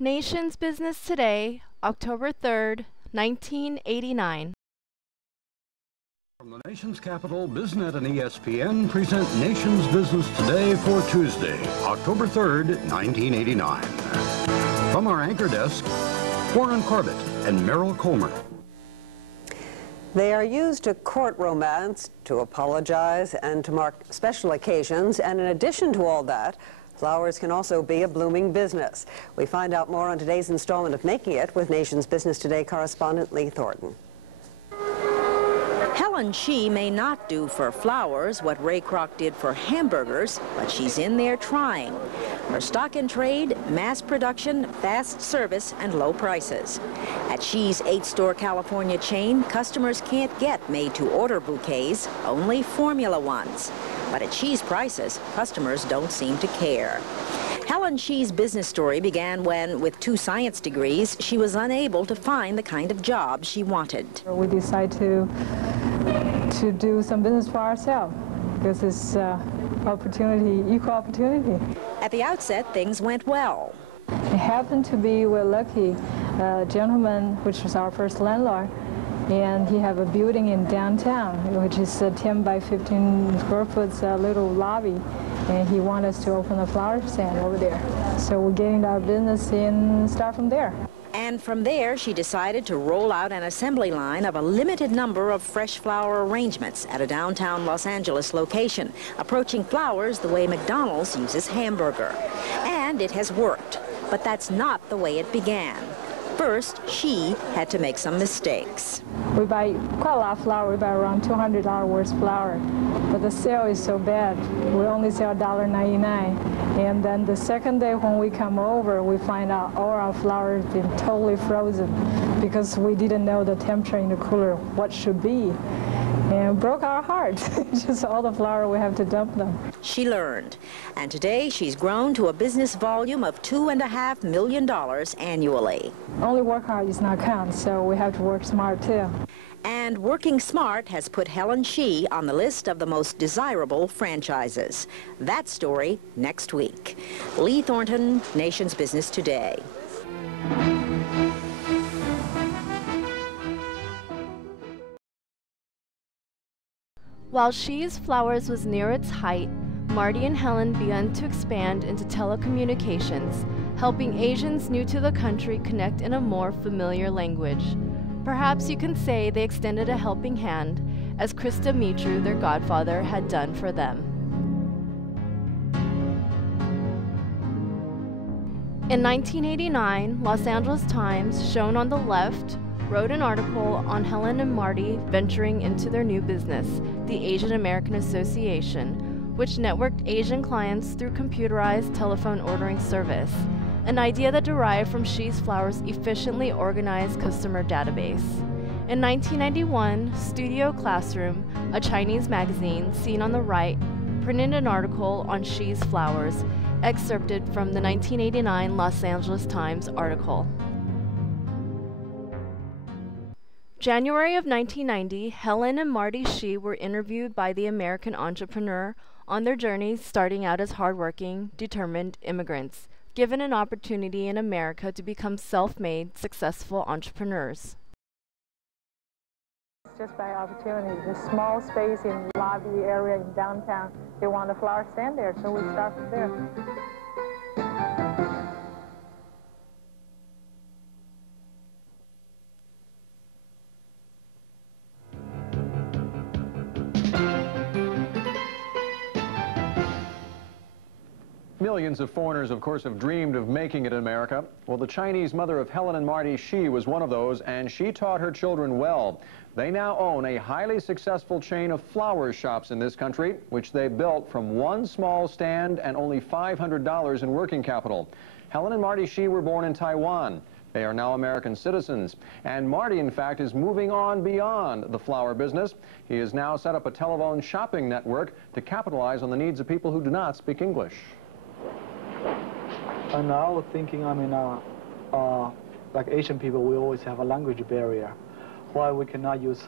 Nation's Business Today, October 3rd, 1989. From the nation's capital, BizNet and ESPN present Nation's Business Today for Tuesday, October 3rd, 1989. From our anchor desk, Warren Corbett and Merrill Comer. They are used to court romance, to apologize, and to mark special occasions. And in addition to all that, flowers can also be a blooming business. We find out more on today's installment of Making It with Nation's Business Today correspondent Lee Thornton. Helen Shih may not do for flowers what Ray Kroc did for hamburgers, but she's in there trying. Her stock in trade, mass production, fast service, and low prices. At Shih's 8-store California chain, customers can't get made-to-order bouquets, only formula ones. But at Shih's prices, customers don't seem to care. Helen Shih's business story began when, with 2 science degrees, she was unable to find the kind of job she wanted. We decided to do some business for ourselves because it's opportunity, equal opportunity. At the outset, things went well. It happened to be, we're lucky, a gentleman, which was our first landlord, and he have a building in downtown, which is a 10 by 15 square foot little lobby, and he wanted us to open a flower stand over there. So we're getting our business and start from there. And from there, she decided to roll out an assembly line of a limited number of fresh flower arrangements at a downtown Los Angeles location, approaching flowers the way McDonald's uses hamburger. And it has worked, but that's not the way it began. First, she had to make some mistakes. We buy quite a lot of flour. We buy around $200 worth of flour, but the sale is so bad. We only sell $1.99. And then the second day when we come over, we find out all our flour has been totally frozen because we didn't know the temperature in the cooler, what should be. And broke our hearts. Just all the flour, we have to dump them. She learned. And today, she's grown to a business volume of $2.5 million annually. Only work hard is not count, so we have to work smart, too. And working smart has put Helen Shih on the list of the most desirable franchises. That story next week. Lee Thornton, Nation's Business Today. While Shih's Flowers was near its height, Marty and Helen began to expand into telecommunications, helping Asians new to the country connect in a more familiar language. Perhaps you can say they extended a helping hand, as Krista Mitru, their godfather, had done for them. In 1989, Los Angeles Times, shown on the left, wrote an article on Helen and Marty venturing into their new business, the Asian American Association, which networked Asian clients through computerized telephone ordering service, an idea that derived from Shih's Flowers' efficiently organized customer database. In 1991, Studio Classroom, a Chinese magazine seen on the right, printed an article on Shih's Flowers, excerpted from the 1989 Los Angeles Times article. January of 1990, Helen and Marty Shih were interviewed by the American Entrepreneur on their journey starting out as hardworking, determined immigrants, given an opportunity in America to become self-made, successful entrepreneurs. Just by opportunity, the small space in the lobby area in downtown, they want a flower stand there, so we start from there. Millions of foreigners, of course, have dreamed of making it in America. Well, the Chinese mother of Helen and Marty Shih was one of those, and she taught her children well. They now own a highly successful chain of flower shops in this country, which they built from one small stand and only $500 in working capital. Helen and Marty Shih were born in Taiwan. They are now American citizens. And Marty, in fact, is moving on beyond the flower business. He has now set up a telephone shopping network to capitalize on the needs of people who do not speak English. And I was thinking, like Asian people, we always have a language barrier. Why we cannot use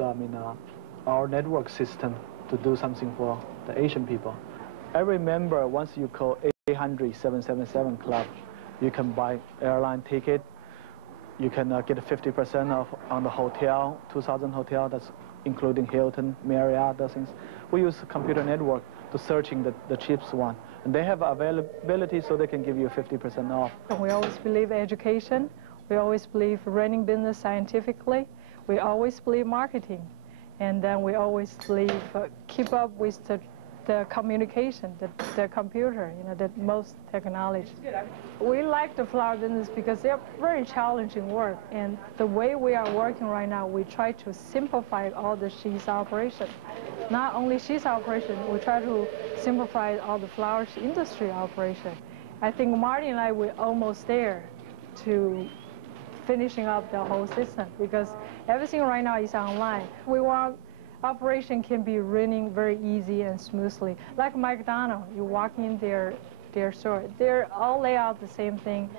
our network system to do something for the Asian people? Every member, once you call 800-777 club, You can buy airline ticket. You can get 50% off on the hotel, 2,000 hotel, that's including Hilton, Marriott, those things. We use computer network to searching the cheapest one. And they have availability, so they can give you 50% off. We always believe education. We always believe running business scientifically. We always believe marketing. And then we always believe keep up with the communication, the computer, the most technology. We like the flower business because they're very challenging work. And the way we are working right now, we try to simplify all the Shih's operation. Not only Shih's operation, we try to simplify all the flowers industry operation. I think Marty and I were almost there to finishing up the whole system because everything right now is online. We want operation can be running very easy and smoothly. Like McDonald's, you walk in their store, they're all laid out the same thing,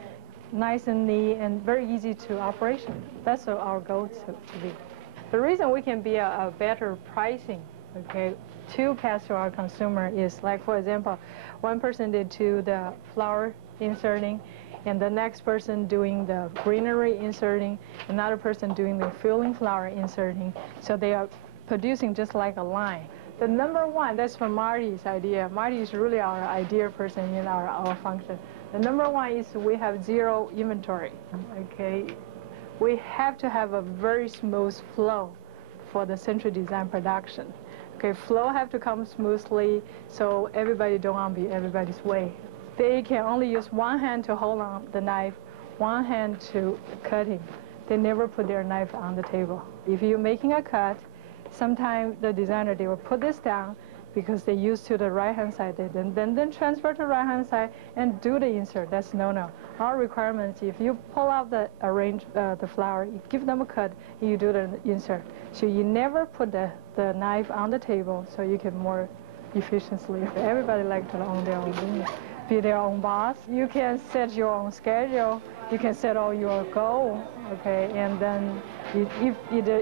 nice and neat and very easy to operation. That's our goal to be. The reason we can be a better pricing, okay, to pass to our consumer is like, for example, one person did the flower inserting, and the next person doing the greenery inserting, another person doing the filling flower inserting. So they are producing just like a line. The number one, that's from Marty's idea. Marty is really our idea person in our function. The number one is we have zero inventory, okay? We have to have a very smooth flow for the central design production. Okay, flow have to come smoothly so everybody don't want to be everybody's way. They can only use one hand to hold on the knife, one hand to cutting. They never put their knife on the table. If you're making a cut, sometimes the designer, they will put this down because they used to the right-hand side. They then transfer to right-hand side and do the insert. That's no-no. Our requirements, if you pull out the flower, you give them a cut, you do the insert. So you never put the knife on the table so you can more efficiently. Everybody likes to own their own business. Be their own boss. You can set your own schedule. You can set all your goal, okay? And then if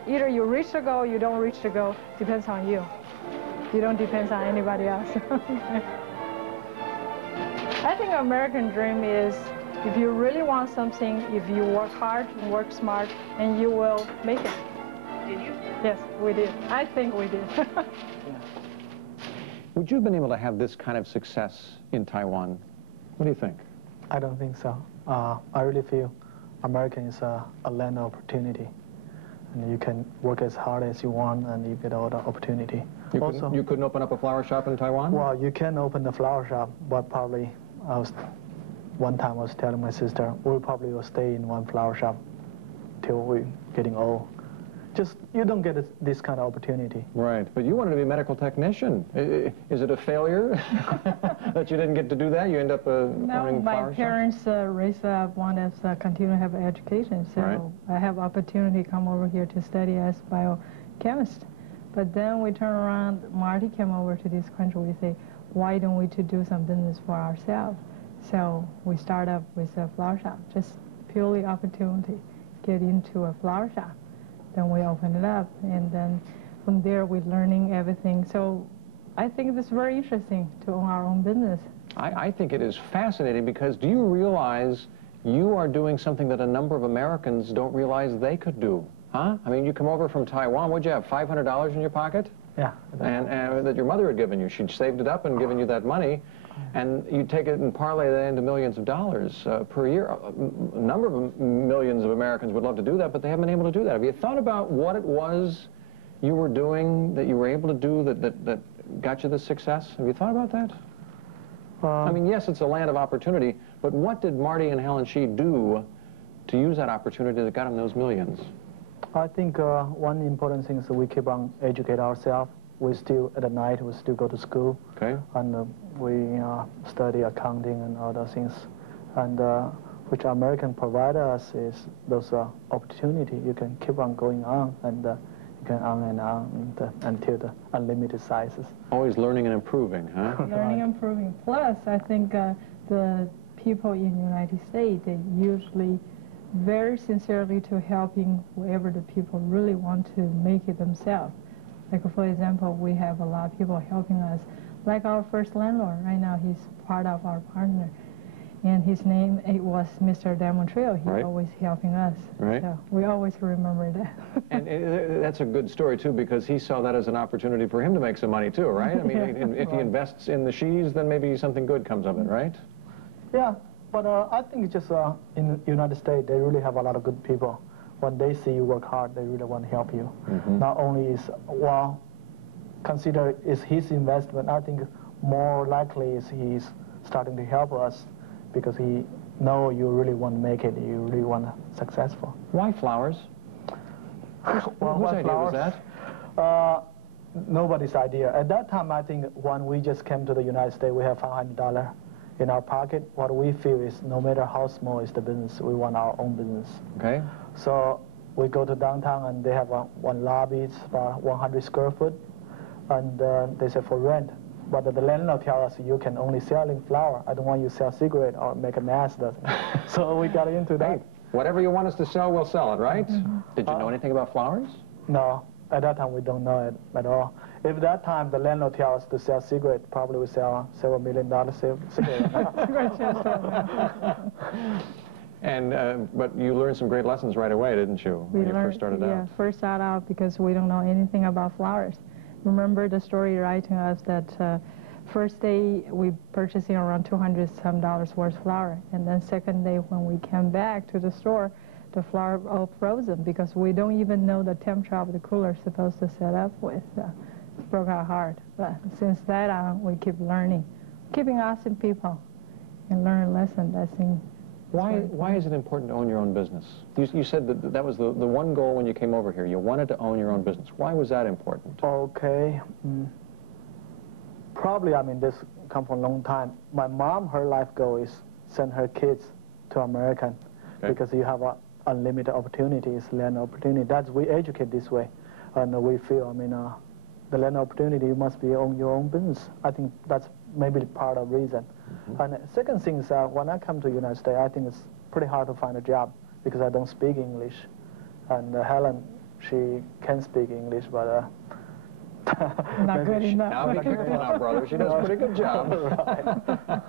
either you reach the goal, you don't reach the goal, depends on you. You don't depend on anybody else. I think American dream is if you really want something, if you work hard and work smart, and you will make it. Did you? Yes, we did. I think we did. Yeah. Would you have been able to have this kind of success in Taiwan? What do you think? I don't think so. I really feel America is a land of opportunity. And you can work as hard as you want and you get all the opportunity. You couldn't open up a flower shop in Taiwan? Well, you can open the flower shop, but probably one time I was telling my sister, we probably will stay in one flower shop till we're getting old. Just, you don't get this kind of opportunity. Right, but you wanted to be a medical technician. Is it a failure that you didn't get to do that? You end up no, my parents raised up, wanted to continue to have education, so right. I have opportunity to come over here to study as biochemist. But then we turn around, Marty came over to this country, we say, why don't we to do some business for ourselves? So we start up with a flower shop, just purely opportunity, get into a flower shop. Then we open it up, and then from there we're learning everything. So I think it's very interesting to own our own business. I think it is fascinating because do you realize you are doing something that a number of Americans don't realize they could do? Huh? I mean, you come over from Taiwan, what'd you have, $500 in your pocket? Yeah. And that your mother had given you. She'd saved it up and given you that money. And you take it and parlay that into millions of dollars per year. A number of millions of Americans would love to do that, but they haven't been able to do that. Have you thought about what it was you were doing, that you were able to do, that got you this success? Have you thought about that? I mean, yes, it's a land of opportunity, but what did Marty and Helen Shih do to use that opportunity that got them those millions? I think one important thing is that we keep on educate ourselves. We still, at night, we still go to school. Okay. And we study accounting and other things. And which American provide us is those opportunity. You can keep on going on, and you can on and on until the unlimited sizes. Always learning and improving, huh? Learning and improving. Plus, I think the people in the United States, they usually very sincerely to helping whoever the people really want to make it themselves. Like, for example, we have a lot of people helping us. Like our first landlord, right now, he's part of our partner. And his name, it was Mr. Demontreal. He Right. always helping us. Right. So we always remember that. And that's a good story, too, because he saw that as an opportunity for him to make some money, too, right? I mean, Yeah. if he invests in the Shihs, then maybe something good comes of it, right? Yeah, but I think just in the United States, they really have a lot of good people. When they see you work hard, they really want to help you. Not only is, well, consider is his investment, I think more likely is he's starting to help us because he know you really want to make it, you really want to successful. Why flowers? Well, Whose idea was that? Nobody's idea. At that time, I think when we just came to the United States, we have $500 in our pocket. What we feel is no matter how small is the business, we want our own business. Okay. So we go to downtown and they have one lobby, it's about 100 square foot, and they say for rent. But the landlord tells us you can only sell in flower. I don't want you to sell cigarette or make a mess. So we got into that. Hey, whatever you want us to sell, we'll sell it, right? Did you know anything about flowers? No, at that time we don't know it at all. If that time the landlord tells us to sell cigarette, probably we sell several $1 million cigarette. And but you learned some great lessons right away, didn't you, when you first started out? Yeah, first started out because we don't know anything about flowers. Remember the story writing us that first day we purchasing around $200 some worth of flour, and then second day when we came back to the store, the flour all frozen because we don't even know the temperature of the cooler supposed to set up with. It broke our heart. But since that on, we keep learning, keeping asking people, and learn lessons. I think. Why is it important to own your own business? You said that was the one goal when you came over here. You wanted to own your own business. Why was that important? Okay. Probably, I mean, this come from a long time. My mom, her life goal is send her kids to American because you have unlimited opportunities, land opportunity. That's we educate this way. And we feel, I mean, the land opportunity must be on your own business. I think that's maybe part of the reason. And the second thing is when I come to the United States, I think it's pretty hard to find a job because I don't speak English. And Helen, she can speak English, but not good enough. Now be careful now, brother. She does a pretty good job. Right.